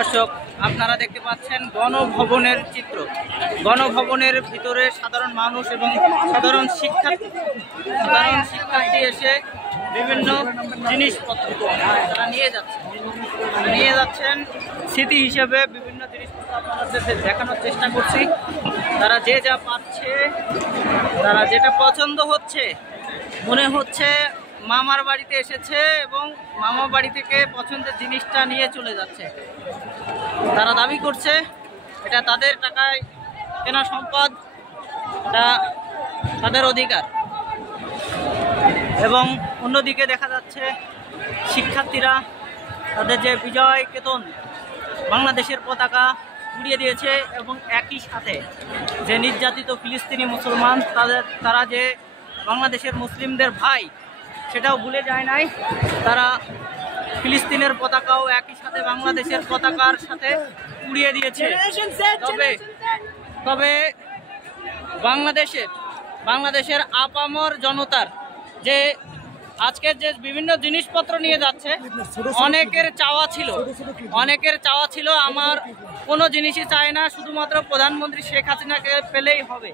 দর্শক, আপনারা দেখতে পাচ্ছেন গণভবনের চিত্র। গণভবনের ভিতরে সাধারণ মানুষ এবং সাধারণ শিক্ষার্থী এসে বিভিন্ন জিনিসপত্র তারা নিয়ে যাচ্ছেন স্মৃতি হিসেবে। বিভিন্ন জিনিসপত্র আপনাদের দেখানোর চেষ্টা করছি। তারা যে যা পাচ্ছে, তারা যেটা পছন্দ হচ্ছে, মনে হচ্ছে মামার বাড়িতে এসেছে এবং মামা বাড়ি থেকে পছন্দের জিনিসটা নিয়ে চলে যাচ্ছে। তারা দাবি করছে এটা তাদের টাকায় কেনা সম্পদ, এটা তাদের অধিকার। এবং অন্যদিকে দেখা যাচ্ছে শিক্ষার্থীরা তাদের যে বিজয় কেতন, বাংলাদেশের পতাকা উড়িয়ে দিয়েছে এবং একই সাথে যে নির্যাতিত ফিলিস্তিনি মুসলমান তারা যে বাংলাদেশের মুসলিমদের ভাই, সেটাও ভুলে যায় নাই। তারা ফিলিস্তিনের পতাকাও একই সাথে বাংলাদেশের পতাকার সাথে উড়িয়ে দিয়েছে। তবে বাংলাদেশের আপামর জনতার যে আজকের যে বিভিন্ন জিনিসপত্র নিয়ে যাচ্ছে, অনেকের চাওয়া ছিল আমার কোনো জিনিসই চায় না, শুধুমাত্র প্রধানমন্ত্রী শেখ হাসিনাকে পেলেই হবে।